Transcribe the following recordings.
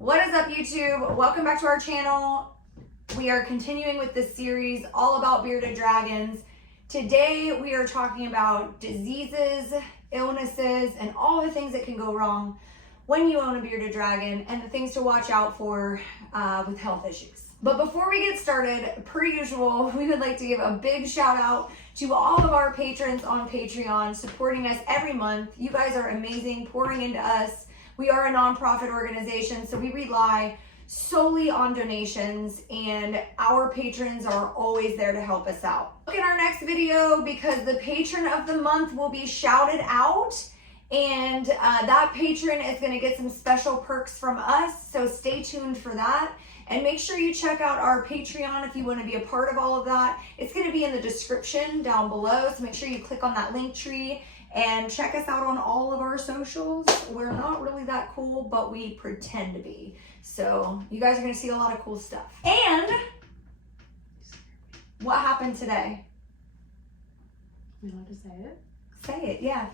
What is up, YouTube? Welcome back to our channel. We are continuing with this series all about bearded dragons. Today we are talking about diseases, illnesses, and all the things that can go wrong when you own a bearded dragon and the things to watch out for with health issues. But before we get started, per usual, we would like to give a big shout out to all of our patrons on Patreon supporting us every month. You guys are amazing, pouring into us. We are a nonprofit organization, so we rely solely on donations, and our patrons are always there to help us out. Look at our next video because the patron of the month will be shouted out, and that patron is going to get some special perks from us, so stay tuned for that. And make sure you check out our Patreon if you want to be a part of all of that. It's going to be in the description down below, so make sure you click on that link tree and check us out on all of our socials. We're not really that cool, but we pretend to be. So you guys are going to see a lot of cool stuff. And what happened today? You want to say it? Say it, yeah.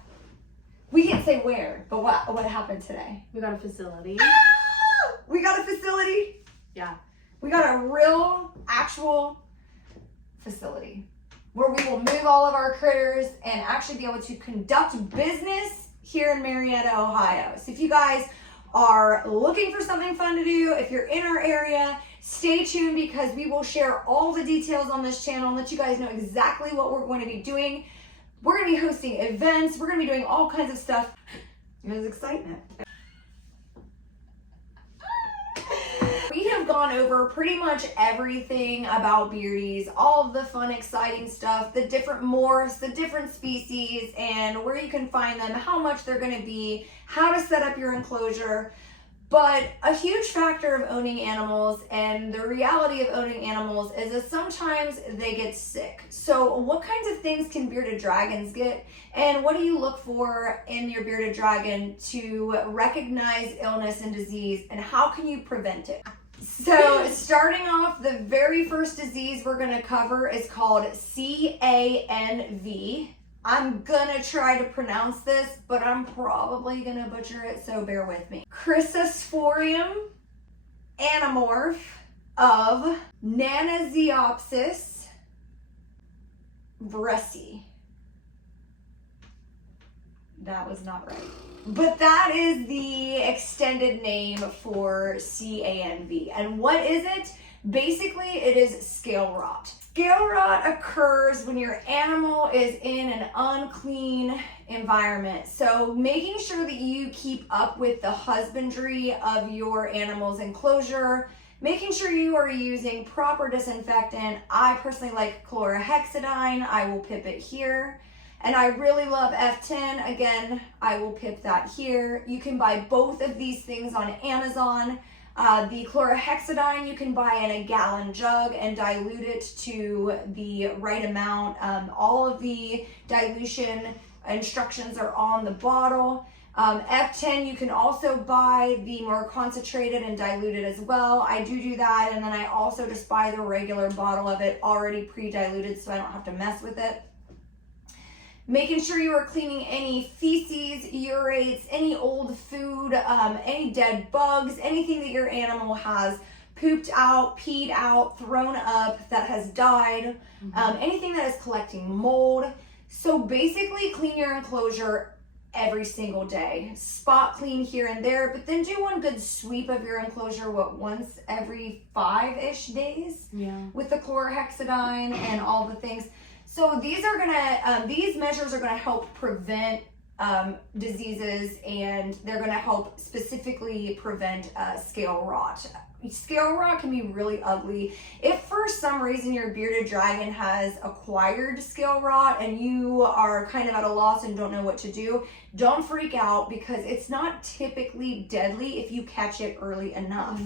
We can't say where, but what happened today? We got a facility. We got a facility? Yeah. We got a real, actual facility where we will move all of our critters and actually be able to conduct business here in Marietta, Ohio. So if you guys are looking for something fun to do, if you're in our area, stay tuned because we will share all the details on this channel and let you guys know exactly what we're going to be doing. We're going to be hosting events. We're going to be doing all kinds of stuff. There's excitement. We have gone over pretty much everything about beardies, all of the fun, exciting stuff, the different morphs, the different species, and where you can find them, how much they're going to be, how to set up your enclosure. But a huge factor of owning animals and the reality of owning animals is that sometimes they get sick. So what kinds of things can bearded dragons get? And what do you look for in your bearded dragon to recognize illness and disease? And how can you prevent it? So starting off, the very first disease we're going to cover is called CANV. I'm gonna try to pronounce this, but I'm probably gonna butcher it, so bear with me. Chrysosporium anamorph of Nanazeopsis brucei. That was not right. But that is the extended name for CANV. And what is it? Basically, it is scale rot. Scale rot occurs when your animal is in an unclean environment. So making sure that you keep up with the husbandry of your animal's enclosure, making sure you are using proper disinfectant. I personally like chlorhexidine. I will pip it here. And I really love F10. Again, I will pip that here. You can buy both of these things on Amazon. The chlorhexidine you can buy in a gallon jug and dilute it to the right amount. All of the dilution instructions are on the bottle. F10 you can also buy the more concentrated and diluted as well. I do that, and then I also just buy the regular bottle of it already pre-diluted so I don't have to mess with it. Making sure you are cleaning any feces, urates, any old food, any dead bugs, anything that your animal has pooped out, peed out, thrown up, that has died, anything that is collecting mold. So basically clean your enclosure every single day. Spot clean here and there, but then do one good sweep of your enclosure, once every 5-ish days? Yeah. With the chlorhexidine and all the things. So these measures are gonna help prevent diseases, and they're gonna help specifically prevent scale rot. Scale rot can be really ugly. If for some reason your bearded dragon has acquired scale rot and you are kind of at a loss and don't know what to do, don't freak out because it's not typically deadly if you catch it early enough.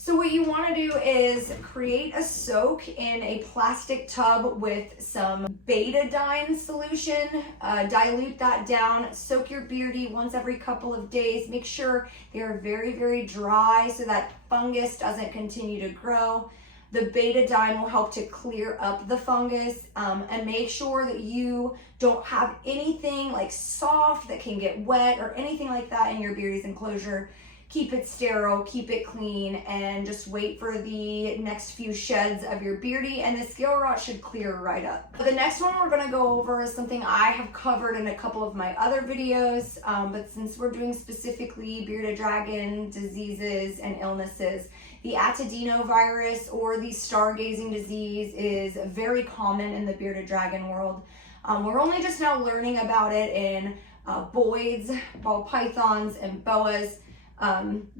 So what you want to do is create a soak in a plastic tub with some betadine solution, dilute that down, soak your beardy once every couple of days. Make sure they're very, very dry so that fungus doesn't continue to grow. The betadine will help to clear up the fungus, and make sure that you don't have anything like soft that can get wet or anything like that in your beardy's enclosure. keep it sterile, keep it clean, and just wait for the next few sheds of your beardy, and the scale rot should clear right up. The next one we're gonna go over is something I have covered in a couple of my other videos, but since we're doing specifically bearded dragon diseases and illnesses, the atadenovirus or the stargazing disease is very common in the bearded dragon world. We're only just now learning about it in boids, ball pythons, and boas,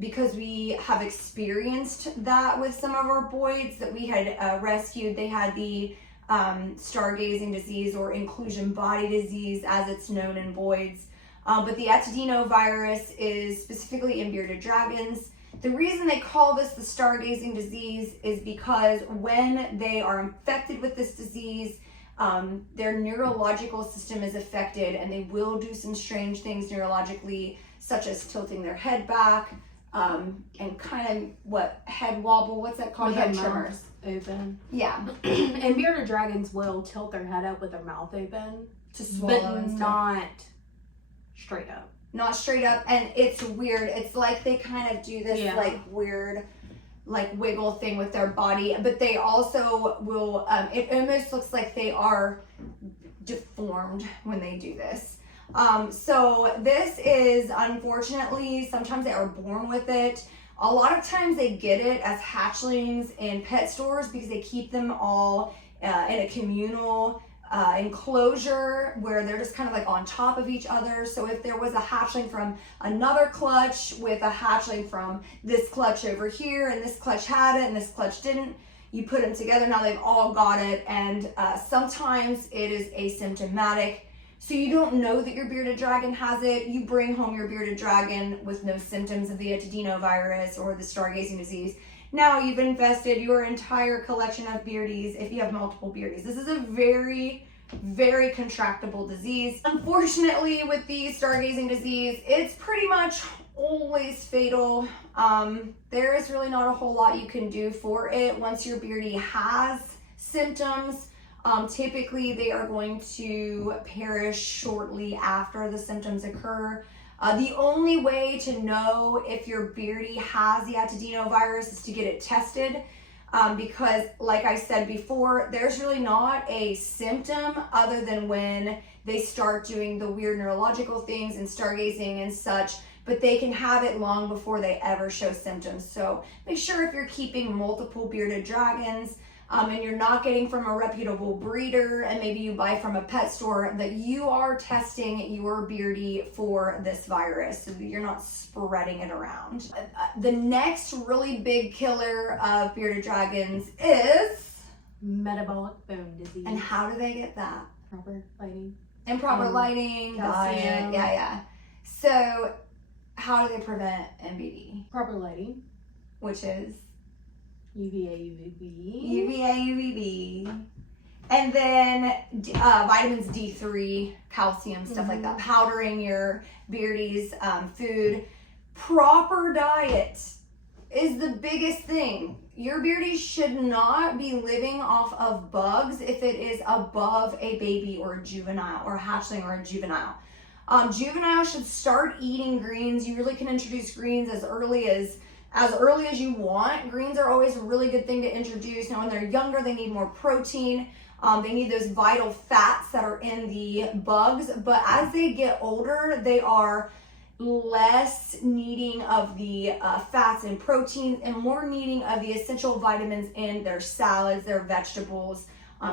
because we have experienced that with some of our boids that we had rescued. They had the stargazing disease or inclusion body disease as it's known in boids. But the atadenovirus is specifically in bearded dragons. The reason they call this the stargazing disease is because when they are infected with this disease, their neurological system is affected, and they will do some strange things neurologically, such as tilting their head back, and kind of head wobble, what's that called? Head tremors. Open. Yeah. And bearded dragons will tilt their head up with their mouth open To swallow but and stuff. not straight up. Not straight up, and it's weird. It's like they kind of do this weird wiggle thing with their body, but they also will, it almost looks like they are deformed when they do this. So this is, unfortunately, sometimes they are born with it. A lot of times they get it as hatchlings in pet stores because they keep them all in a communal enclosure where they're just kind of like on top of each other. So if there was a hatchling from another clutch with a hatchling from this clutch over here, and this clutch had it and this clutch didn't, you put them together, now they've all got it, and sometimes it is asymptomatic. So you don't know that your bearded dragon has it. You bring home your bearded dragon with no symptoms of the atadenovirus or the stargazing disease. Now you've infested your entire collection of beardies if you have multiple beardies. This is a very, very contractable disease. Unfortunately, with the stargazing disease, it's pretty much always fatal. There is really not a whole lot you can do for it once your beardie has symptoms. Typically, they are going to perish shortly after the symptoms occur. The only way to know if your beardie has the atadenovirus is to get it tested, because like I said before, there's really not a symptom other than when they start doing the weird neurological things and stargazing and such, but they can have it long before they ever show symptoms. So make sure if you're keeping multiple bearded dragons, and you're not getting from a reputable breeder, and maybe you buy from a pet store, that you are testing your beardie for this virus so that you're not spreading it around. The next really big killer of bearded dragons is Metabolic bone disease. And how do they get that? Proper lighting. Improper lighting, calcium. diet, yeah. So how do they prevent MBD? Proper lighting. Which is? UVA, UVB. UVA, UVB. And then vitamins D3, calcium, stuff like that. Powdering your beardie's food. Proper diet is the biggest thing. Your beardie should not be living off of bugs if it is above a baby or a juvenile, or a hatchling or a juvenile. Juvenile should start eating greens. You really can introduce greens as early as you want. Greens are always a really good thing to introduce. Now, when they're younger, they need more protein. They need those vital fats that are in the bugs. But as they get older, they are less needing of the fats and proteins, and more needing of the essential vitamins in their salads, their vegetables,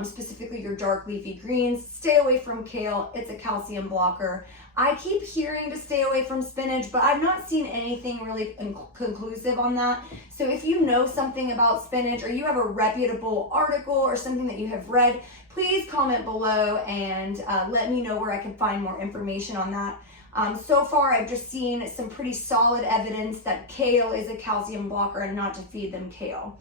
specifically your dark leafy greens. Stay away from kale. It's a calcium blocker. I keep hearing to stay away from spinach, but I've not seen anything really conclusive on that. So if you know something about spinach, or you have a reputable article or something that you have read, please comment below and let me know where I can find more information on that. So far, I've just seen some pretty solid evidence that kale is a calcium blocker and not to feed them kale.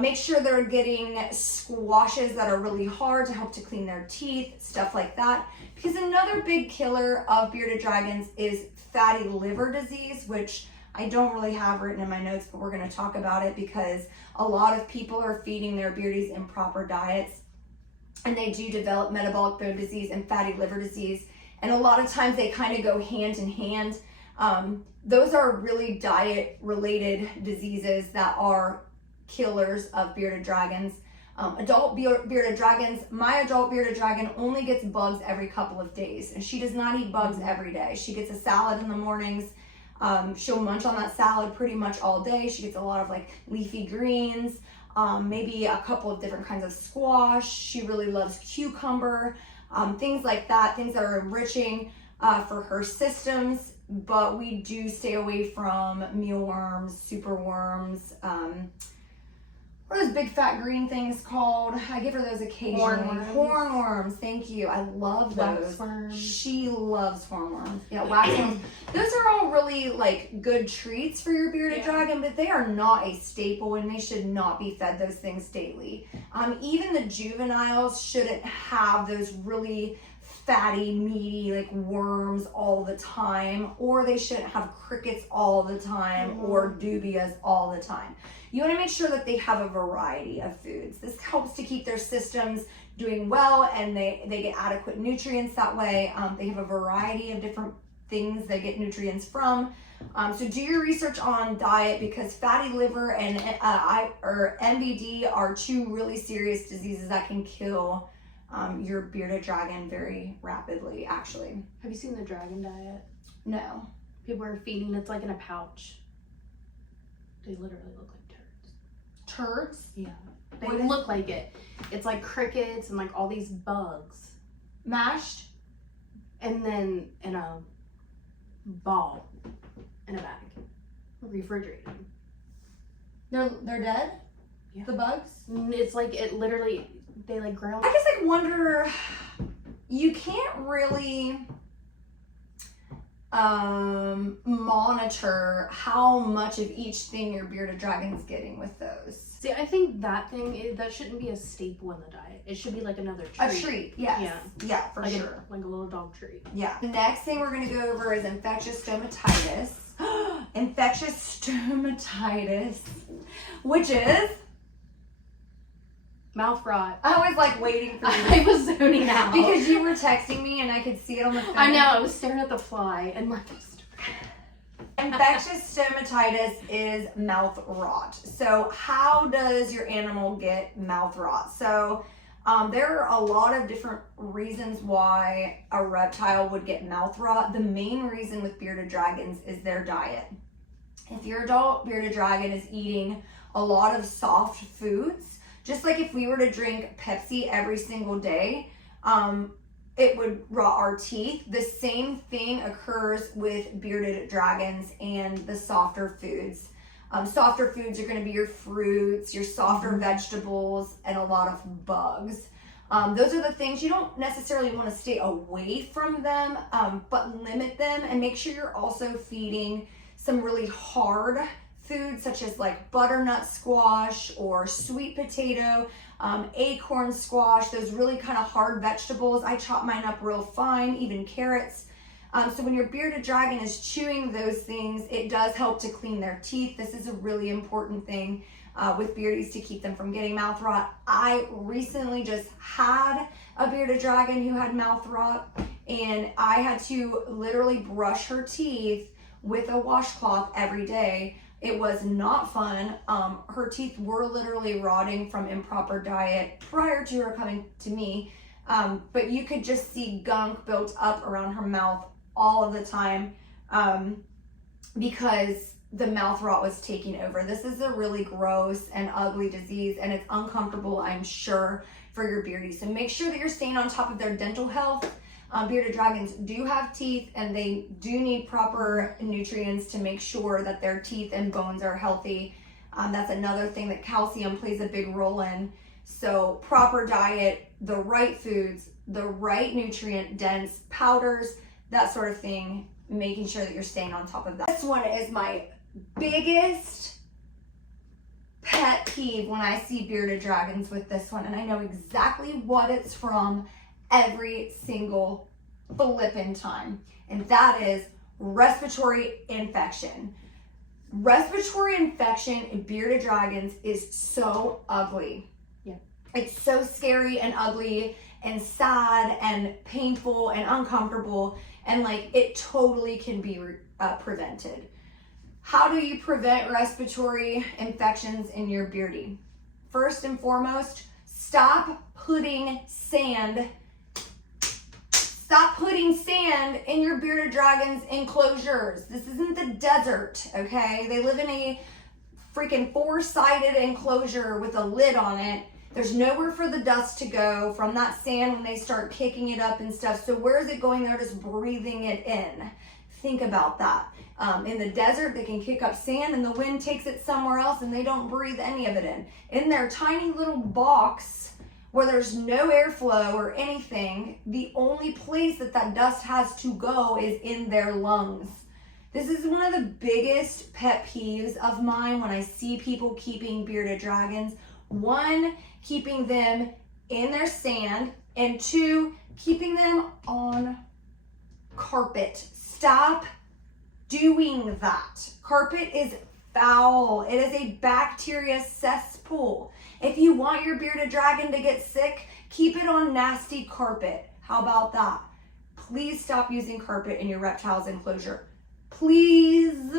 Make sure they're getting squashes that are really hard to help to clean their teeth, stuff like that. Because another big killer of bearded dragons is fatty liver disease, which I don't really have written in my notes, but we're going to talk about it because a lot of people are feeding their beardies improper diets, and they do develop metabolic bone disease and fatty liver disease. And a lot of times they kind of go hand in hand. Those are really diet related diseases that are killers of bearded dragons. Adult bearded dragons, my adult bearded dragon only gets bugs every couple of days, and she does not eat bugs every day. She gets a salad in the mornings. She'll munch on that salad pretty much all day. She gets a lot of like leafy greens, maybe a couple of different kinds of squash. She really loves cucumber, things like that, things that are enriching for her systems. But we do stay away from mealworms, superworms, what are those big fat green things called? I give her those occasionally. Hornworms, thank you. I love those. Waxworms. She loves hornworms. Yeah, waxworms. Those are all really like good treats for your bearded dragon, but they are not a staple and they should not be fed those things daily. Even the juveniles shouldn't have those really fatty, meaty, like worms all the time, or they shouldn't have crickets all the time or dubias all the time. You want to make sure that they have a variety of foods. This helps to keep their systems doing well, and they get adequate nutrients that way. They have a variety of different things they get nutrients from. So do your research on diet, because fatty liver and MBD are two really serious diseases that can kill your bearded dragon very rapidly, actually. Have you seen the dragon diet? No. People are feeding, it's like in a pouch. They literally look like Turds? Yeah. They look like it. It's like crickets and like all these bugs. Mashed? And then in a ball in a bag. Refrigerated. They're dead? Yeah. The bugs? It's like it literally, they like ground. I just like wonder, you can't really monitor how much of each thing your bearded dragon's getting with those. See, I think that that shouldn't be a staple in the diet. It should be like another treat. A treat, yes. Yeah, for like sure. Like a little dog treat. Yeah. The next thing we're going to go over is infectious stomatitis. Infectious stomatitis, which is mouth rot. I was like waiting for you. I was zoning out. Because you were texting me and I could see it on the phone. I know, I was staring at the fly and like infectious stomatitis is mouth rot. So how does your animal get mouth rot? So there are a lot of different reasons why a reptile would get mouth rot. The main reason with bearded dragons is their diet. If your adult bearded dragon is eating a lot of soft foods, just like if we were to drink Pepsi every single day, it would rot our teeth. The same thing occurs with bearded dragons and the softer foods. Softer foods are going to be your fruits, your softer vegetables, and a lot of bugs. Those are the things you don't necessarily want to stay away from them, but limit them, and make sure you're also feeding some really hard foods such as like butternut squash or sweet potato, acorn squash, those really kind of hard vegetables. I chop mine up real fine, even carrots. So when your bearded dragon is chewing those things, it does help to clean their teeth. This is a really important thing with beardies to keep them from getting mouth rot. I recently just had a bearded dragon who had mouth rot, and I had to literally brush her teeth with a washcloth every day. It was not fun. Her teeth were literally rotting from improper diet prior to her coming to me. But you could just see gunk built up around her mouth all of the time because the mouth rot was taking over. This is a really gross and ugly disease, and it's uncomfortable, I'm sure, for your beardies. So make sure that you're staying on top of their dental health. Bearded dragons do have teeth, and they do need proper nutrients to make sure that their teeth and bones are healthy. That's another thing that calcium plays a big role in. So proper diet, the right foods, the right nutrient dense powders, that sort of thing, making sure that you're staying on top of that. This one is my biggest pet peeve when I see bearded dragons with this one, and I know exactly what it's from every single flippin' time, and that is respiratory infection. Respiratory infection in bearded dragons is so ugly. Yeah. It's so scary and ugly and sad and painful and uncomfortable. and like it totally can be prevented. How do you prevent respiratory infections in your beardy? First and foremost, stop putting sand in your bearded dragon's enclosures. This isn't the desert, okay? They live in a freaking 4-sided enclosure with a lid on it. There's nowhere for the dust to go from that sand when they start kicking it up and stuff. So where is it going? They're just breathing it in. Think about that. In the desert, they can kick up sand and the wind takes it somewhere else and they don't breathe any of it in. In their tiny little box where there's no airflow or anything, the only place that dust has to go is in their lungs. This is one of the biggest pet peeves of mine when I see people keeping bearded dragons. 1, keeping them in their sand, and 2, keeping them on carpet. Stop doing that. Carpet is foul. It is a bacteria cesspool. If you want your bearded dragon to get sick, keep it on nasty carpet. How about that? Please stop using carpet in your reptile's enclosure. Please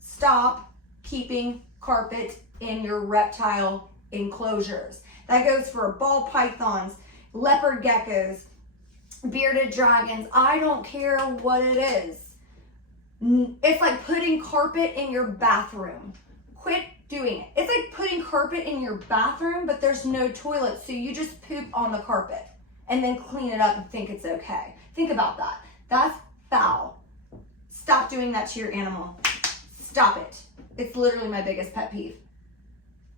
stop keeping carpet in your reptile enclosures. That goes for ball pythons, leopard geckos, bearded dragons. I don't care what it is. It's like putting carpet in your bathroom. Quit doing it. It's like putting carpet in your bathroom, but there's no toilet, so you just poop on the carpet and then clean it up and think it's okay. Think about that. That's foul. Stop doing that to your animal. Stop it. It's literally my biggest pet peeve.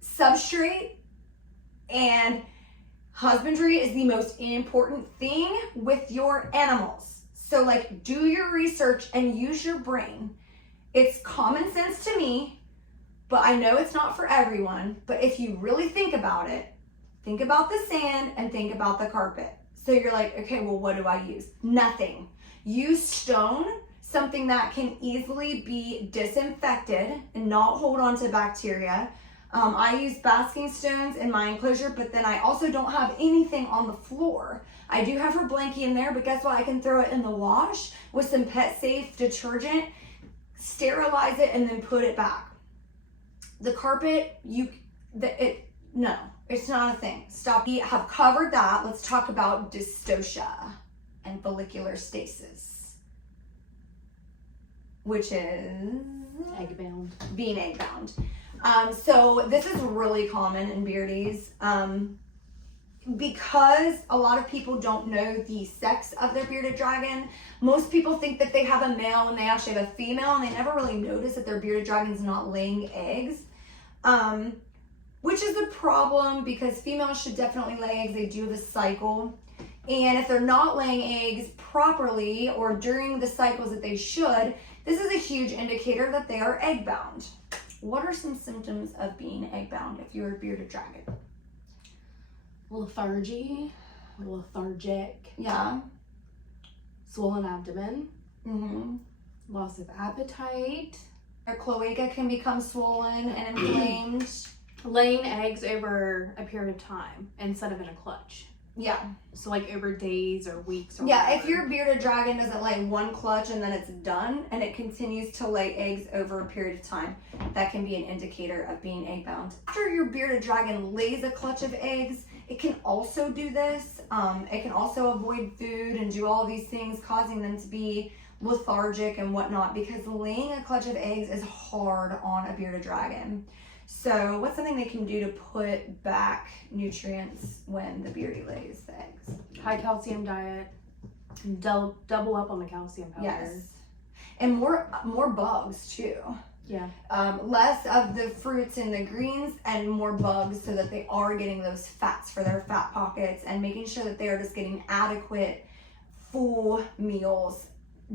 Substrate and husbandry is the most important thing with your animals. So like, do your research and use your brain. It's common sense to me, but I know it's not for everyone. But if you really think about it, think about the sand and think about the carpet. So you're like, okay, well, what do I use? Nothing. Use stone, something that can easily be disinfected and not hold on to bacteria. I use basking stones in my enclosure, but then I also don't have anything on the floor. I do have her blankie in there, but guess what? I can throw it in the wash with some pet safe detergent, sterilize it, and then put it back. The carpet, no, it's not a thing. Stop. We have covered that. Let's talk about dystocia and follicular stasis, which is Egg-bound. being egg-bound. So this is really common in beardies. Because a lot of people don't know the sex of their bearded dragon, most people think that they have a male and they actually have a female, and they never really notice that their bearded dragon's not laying eggs. Which is a problem because females should definitely lay eggs. They do the cycle. And if they're not laying eggs properly or during the cycles that they should, this is a huge indicator that they are egg-bound. What are some symptoms of being egg-bound if you're a bearded dragon? Lethargy, lethargic, Yeah. swollen abdomen, Mm-hmm. loss of appetite, Their cloaca can become swollen and inflamed. laying eggs over a period of time instead of in a clutch. Yeah. So like over days or weeks or Yeah, whatever. if your bearded dragon doesn't lay one clutch and then it's done and it continues to lay eggs over a period of time, that can be an indicator of being egg-bound. After your bearded dragon lays a clutch of eggs, it can also do this. It can also avoid food and do all these things, causing them to be lethargic and whatnot, because laying a clutch of eggs is hard on a bearded dragon. So what's something they can do to put back nutrients when the beardie lays the eggs? High calcium diet, double up on the calcium powder. Yes. And more bugs too. Yeah. Less of the fruits and the greens and more bugs, so that they are getting those fats for their fat pockets, and making sure that they are just getting adequate full meals,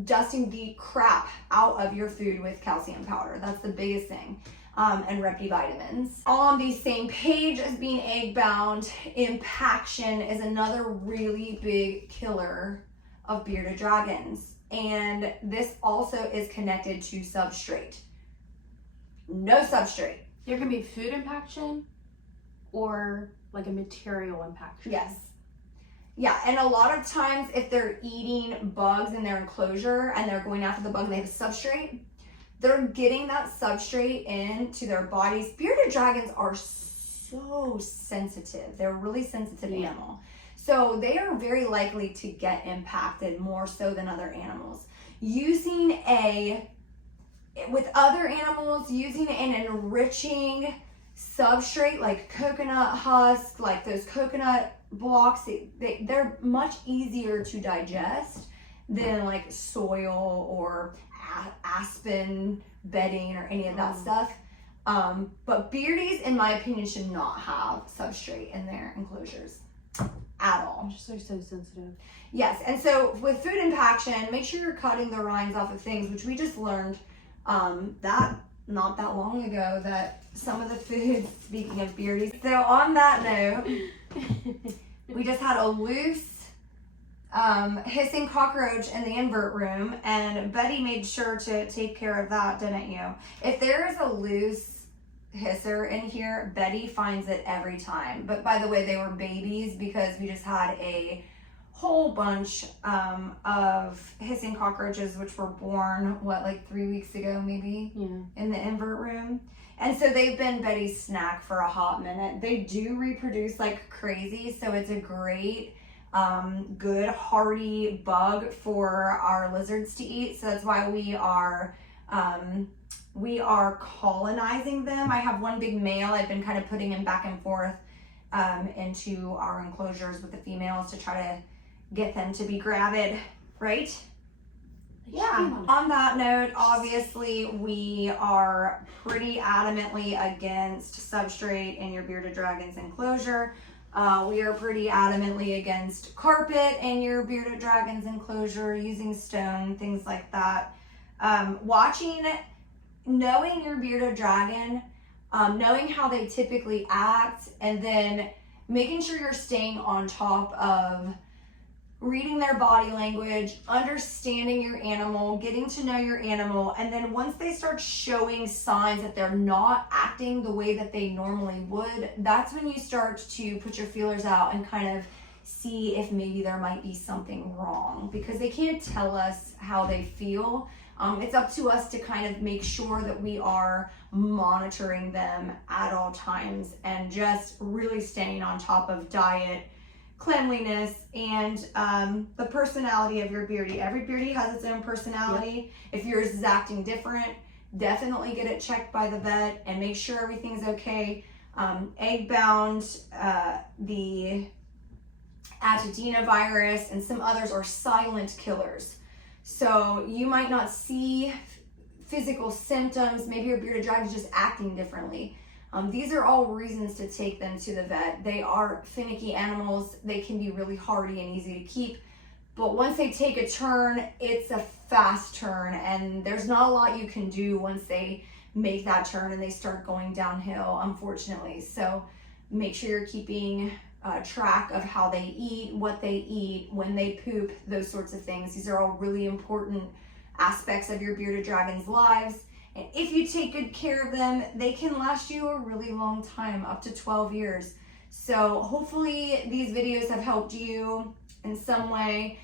dusting the crap out of your food with calcium powder. That's the biggest thing. And Repi vitamins. On the same page as being egg-bound, impaction is another really big killer of bearded dragons. And this also is connected to substrate. No substrate. There can be food impaction or like a material impaction. Yes. Yeah, and a lot of times if they're eating bugs in their enclosure and they're going after the bug and they have a substrate, they're getting that substrate into their bodies. Bearded dragons are so sensitive. They're a really sensitive animal. So they are very likely to get impacted more so than other animals. With other animals, using an enriching substrate like coconut husk, like those coconut blocks, they're much easier to digest than like soil or aspen bedding or any of that stuff. But beardies, in my opinion, should not have substrate in their enclosures at all. Just they're so sensitive. Yes, and so with food impaction, make sure you're cutting the rinds off of things, which we just learned that not that long ago, that some of the food, speaking of beardies. So on that note, we just had a loose hissing cockroach in the invert room, and Betty made sure to take care of that, didn't you? If there is a loose hisser in here, Betty finds it every time. But by the way, they were babies because we just had a whole bunch of hissing cockroaches, which were born, like 3 weeks ago maybe, in the invert room. And so they've been Betty's snack for a hot minute. They do reproduce like crazy, so it's a great, good, hardy bug for our lizards to eat. So that's why we are colonizing them. I have one big male. I've been kind of putting him back and forth into our enclosures with the females to try to get them to be gravid, right? Yeah. On that note, obviously we are pretty adamantly against substrate in your bearded dragon's enclosure. We are pretty adamantly against carpet in your bearded dragon's enclosure, using stone, things like that. Knowing your bearded dragon, knowing how they typically act, and then making sure you're staying on top of reading their body language, understanding your animal, getting to know your animal, and then once they start showing signs that they're not acting the way that they normally would, that's when you start to put your feelers out and kind of see if maybe there might be something wrong, because they can't tell us how they feel. It's up to us to kind of make sure that we are monitoring them at all times and just really staying on top of diet, cleanliness, and the personality of your beardie. Every beardie has its own personality. Yep. If yours is acting different, definitely get it checked by the vet and make sure everything's okay. Egg bound, the adenovirus, and some others are silent killers. So you might not see physical symptoms. Maybe your bearded dragon is just acting differently. These are all reasons to take them to the vet. They are finicky animals. They can be really hardy and easy to keep. But once they take a turn, it's a fast turn, and there's not a lot you can do once they make that turn and they start going downhill, unfortunately. So make sure you're keeping track of how they eat, what they eat, when they poop, those sorts of things. These are all really important aspects of your bearded dragon's lives. And if you take good care of them, they can last you a really long time, up to 12 years. So hopefully these videos have helped you in some way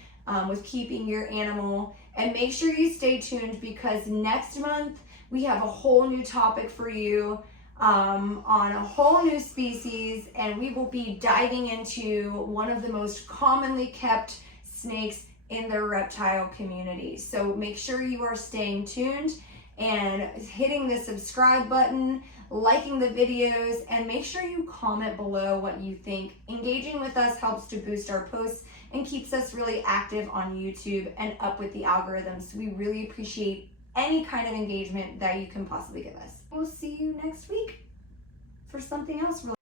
with keeping your animal. And make sure you stay tuned, because next month we have a whole new topic for you on a whole new species, and we will be diving into one of the most commonly kept snakes in the reptile community. So make sure you are staying tuned and hitting the subscribe button, liking the videos, and make sure you comment below what you think. Engaging with us helps to boost our posts and keeps us really active on YouTube and up with the algorithms. So we really appreciate any kind of engagement that you can possibly give us. We'll see you next week for something else really